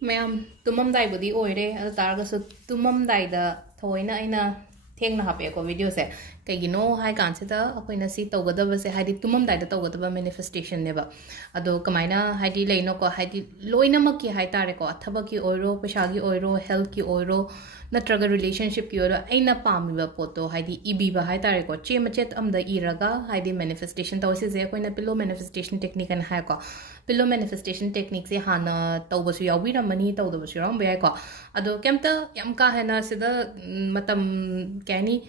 Mayam, Tumamdaibudi oire, at Targas Tumamdaida, Toina aina Tang Hapeko video se. Kagino, high consider, a queen seat over the was a hadi Tumamdaida over the manifestation never. Ado Kamina, Hadi Lainoko, Hadi Loina Maki Haitareko, Tabaki oiro, Pashagi oiro, Healthy oiro, Natraga relationship yoro, Aina Pamiva poto, Hadi Ibiba Haitareko, Chemachet the Iraga, Hadi manifestation, Tausis, a queen pillow manifestation technique and hako. Pillow manifestation techniques hana tawbasu yawira mani tawdabasu yaram bai ko ado kemta yam ka hena sida matam kani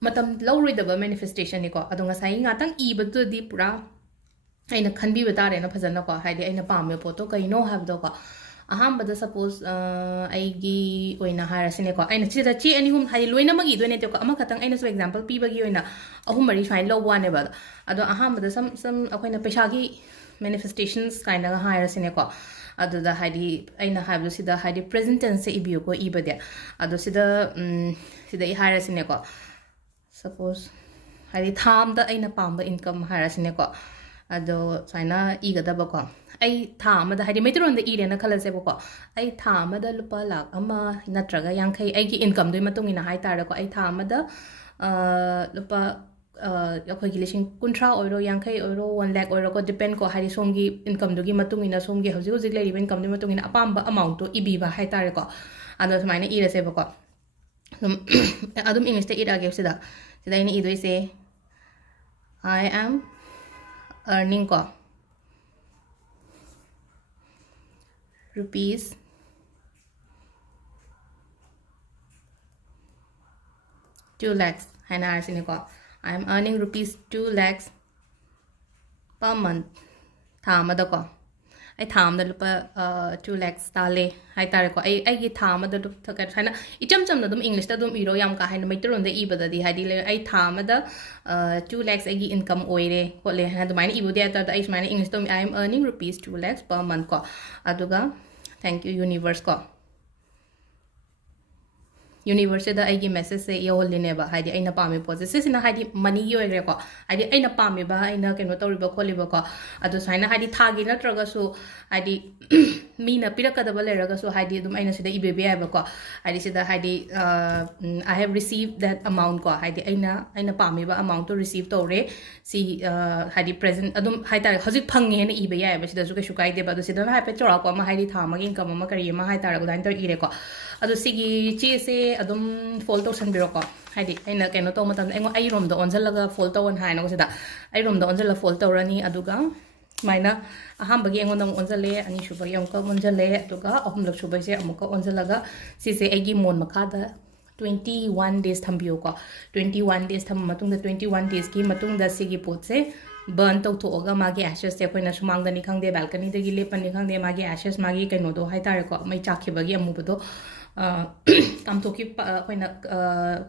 matam lawridaba manifestation ni ko ado ngasai ngatang ibadu di pura aina khanbi batare na phajana ko haidi aina pame poto kaino habdo ko ahambada suppose aigi oina harasine ko aina chida chi ani hum hai loina magi doine te ko ama khatang aina so example pi bagi oina ahum mari fine lo one ba ado ahambada some akoina pesha gi manifestations kind of higher sineko ado da hadi aina hablo sida hadi present tense ibiyo ko ibade ado sida sida I higher sineko suppose hadi tham da aina pamba income higher sineko ado saina igada bako ai tham da hadi metron da ire na khala se bako ai tham da lupa lak ama natraga yankai ai gi income doi matung ina hai tar ko ai tham da lupa akhoi gilising kuntra oiro yankai oiro 1 lakh oiro ko depend ko hari somgi income dogi matung ina somgi hauji hauji lai income dogi matung ina apamba amount to ibiba hai tare ko ado smaina ira se ko adum english te ira ge sida sida ina idoi se I am earning ko rupees 2 lakhs hana arsine ko I am earning rupees 2 lakhs per month. Thamada ko. I thamada lupa 2 lakhs tale. Hai tare ko. I gi thamada lup thakat hana. Icham cham na dum English ta dum iro yam ka hana maitron da ibada di hadi le I thamada 2 lakhs I gi income oire ko le hana dumai ibu de ta da I smine English dum I am earning rupees 2 lakhs per month ko. Aduga thank you universe ko. Universe da aigi message se yo line ba haidi aina pami possess na haidi money yo re ko haidi aina pami ba aina keno tori ba kholi ba ko adu saina haidi thagi na traga su haidi mina piraka da bale raga su haidi dum aina sida ibebe ba ko haidi sida haidi I have received that amount ko haidi aina pami ba amount to receive to re si haidi present adum haita hojik phangi ne ibe ya ba sida su ke shukai de ba du sida na ha pe chora ko ma haidi thama gi income ma kari ma haita ra gudan to ire ko adu sigi chi se adum fold to san biro ko haidi aina keno to matam engo ai rom do onjal laga fold to on hai na ko sida ai rom do onjal la fold to rani aduga maina aham bagi engo nam onjal le ani shu bagi amka onjal le aduga ahum lak shu bai se amuka onjal laga si se egi mon makha da 21 days thambiyo ko 21 days tham matung da 21 days ki matung da sigi pot se burn to oga magi ashes se koina sumang da ni khang de balcony da gi le pan ni khang de magi ashes magi kaino do hai tar ko mai chakhi bagi amu do kam to ki koina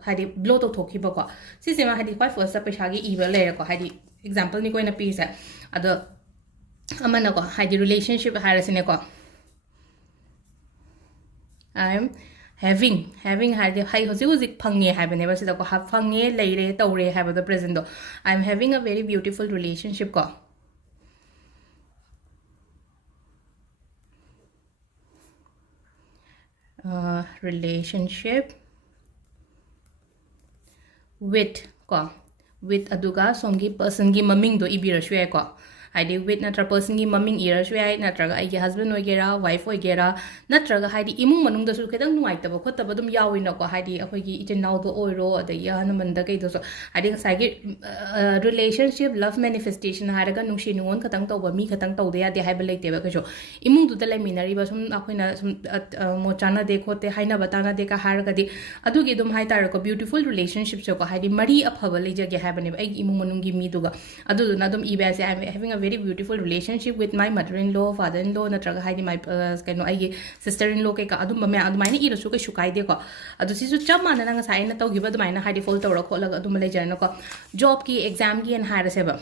hadi blow to thoki ba ko si se ma hadi kwai first pa shagi iba le ko hadi example ni koina pi sa ado amana ko hadi relationship harasine ko I am having hadi hai hoji hoji phange have never sida ko ha phange leire tawre have the present do I am having a very beautiful relationship ko relationship with ko with aduga somgi person gi maming do ibira shwe ko haidi with natra person gi maming ira shwe ai natraga ai husband ogera wife ogera natraga haidi imung manung da su kedang nuai ta ba khota ba dum yawi na ko haidi akoi gi itin naw do oiro ada ya na man da kai do so haidi sai gi relationship love manifestation haraga nungshi nungon khatang to ba mi khatang to de ya de haibal leite ba kajo imung du da lai minari ba sum akoi na sum mo chana de khote haina batana de ka haraga di adu gi dum hai tar ko beautiful relationship so ko haidi mari aphaba leja ge haibane ai imung manung gi mi duga adu na dum iba se I am having a very beautiful relationship with my mother-in-law, father-in-law, natraga haidi my kaino ai sister-in-law ke ka adum ma adum ai ni ira su ke shukai de ko adu si su cham mana na sai na tawgi ba adum ai na haidi fall tawra ko laga adum le jana ko job ki exam ki en hara se ba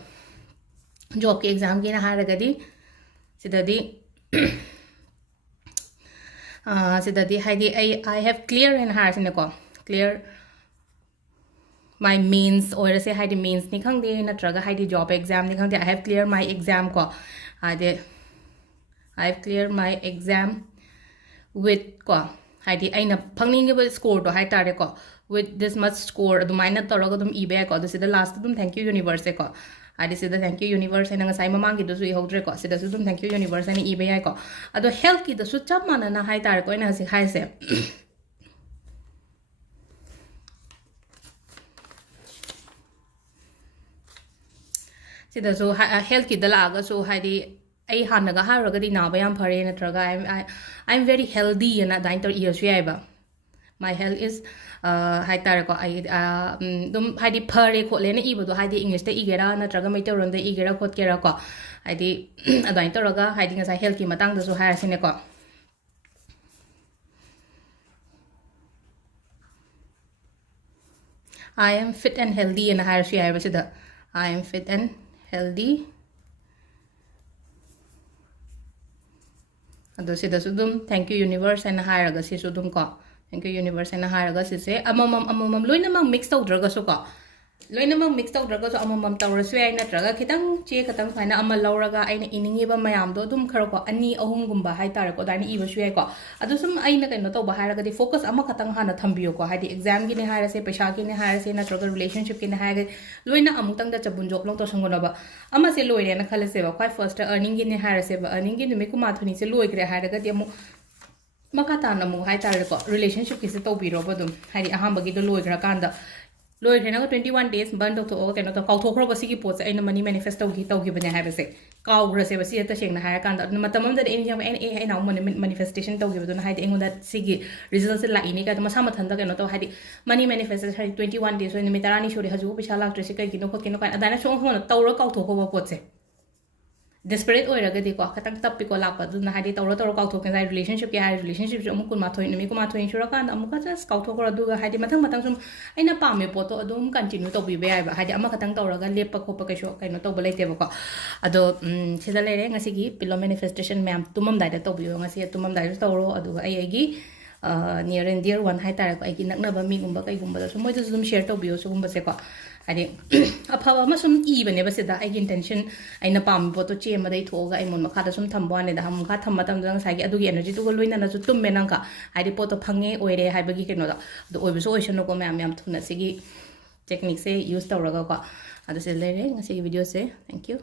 job ki exam ki na hara gadi sidadi sidadi haidi I have clear en hara se ne ko clear my means or say hide means ni khang de na traga hide job exam ni khang de I have cleared my exam ko I have cleared my exam with ko haidi aina phangning ge score to hai tare ko with this much score adu minus taraga dum ibe ko adu sida last dum thank you universe ko adi sida thank you universe ena ngasai mamang gi du su ihodre ko sida su dum thank you universe ani ibe ko adu health ki da su chap mana na hai tare ko ina si hai se sida so health ki dala ga so haidi ai hanaga haragadi na bayam phare na traga I'm very healthy and dain tor years yaiba my health is hai tar ko ai dum haidi phare kho le na ibo do haidi english te igera na traga mai tor ronde igera khot kera ko haidi adain toraga haidi nga health ki matang da so ha sine ko I am fit and healthy and har shi ai ba sida I am fit and healthy ado sida sudum thank you universe and haraga si sudum ko thank you universe and haraga si se amamam loina mang mix tawdraga so ko loina mang mix tawdraga so amamam tawrasu ai natraga khitang che khatang faina amal lauraga aina iningi ba mayam do dum kharo ko ani ahum gumba hai tar ko dani iba su ai ko adu sum aina kaino tawba haraga di focus ama khatang hana thambiyo ko haidi exam gi ne hara se paisa gi ne hara se natraga relationship gi ne hara loina amutang da chabun jok long to sangona ba ama se loire na khala se ba kwai first earning gi ne hara se ba earning gi ne me kuma thuni se loi gre haraga di amu makata na mu hai tar ko relationship ki se tawbiro ba dum haidi ahamba gi do loi gra kanda loi grena 21 days ban to keno to kaw thokro basi ki pot aina money manifest tawgi bane ha base kaw gra se basi ta sheng na ha kan da matamam da en jam en ai na manifestation tawgi badun ha de engon da sigi results la ini ka ma sama thanda keno to ha di money manifestation 21 days ni mitarani shori haju pisa lak tre se kai kino khot kino kan adana song hon tawro kaw thokho ba pot se desperate oiraga di ko khatang tappi ko lapa du na hadi tawro kaw thoken sai relationship ki ha relationship jo amukul ma thoi ni ko ma thoi shura kan amuka just kaw thokora du ga hadi mathang sum aina pame poto adum continue to bi be ai ba hadi ama khatang tawraga lepa khopa ka sho kaino to balai te ba ko ado sida lere ngasi gi pillow manifestation ma'am tumam dai da to bi ngasi tumam dai tawro adu ai gi near and dear one hai tar ko ai gi nakna ba mi gumba kai gumba da so moi dum share to bi so gumba se ko adi aphawa ma sum I bane ba sida ai intention aina pam poto che ma dai thoga ai mon makha da sum thamba ne da ham kha thamma tam dang sai gi adu gi energy tu go loina na su tum menang ka adi poto phange oire hai ba gi keno da do oi bi so oison ko ma'am thuna sigi technique se use tawraga ko adu se lere ngasi video se thank you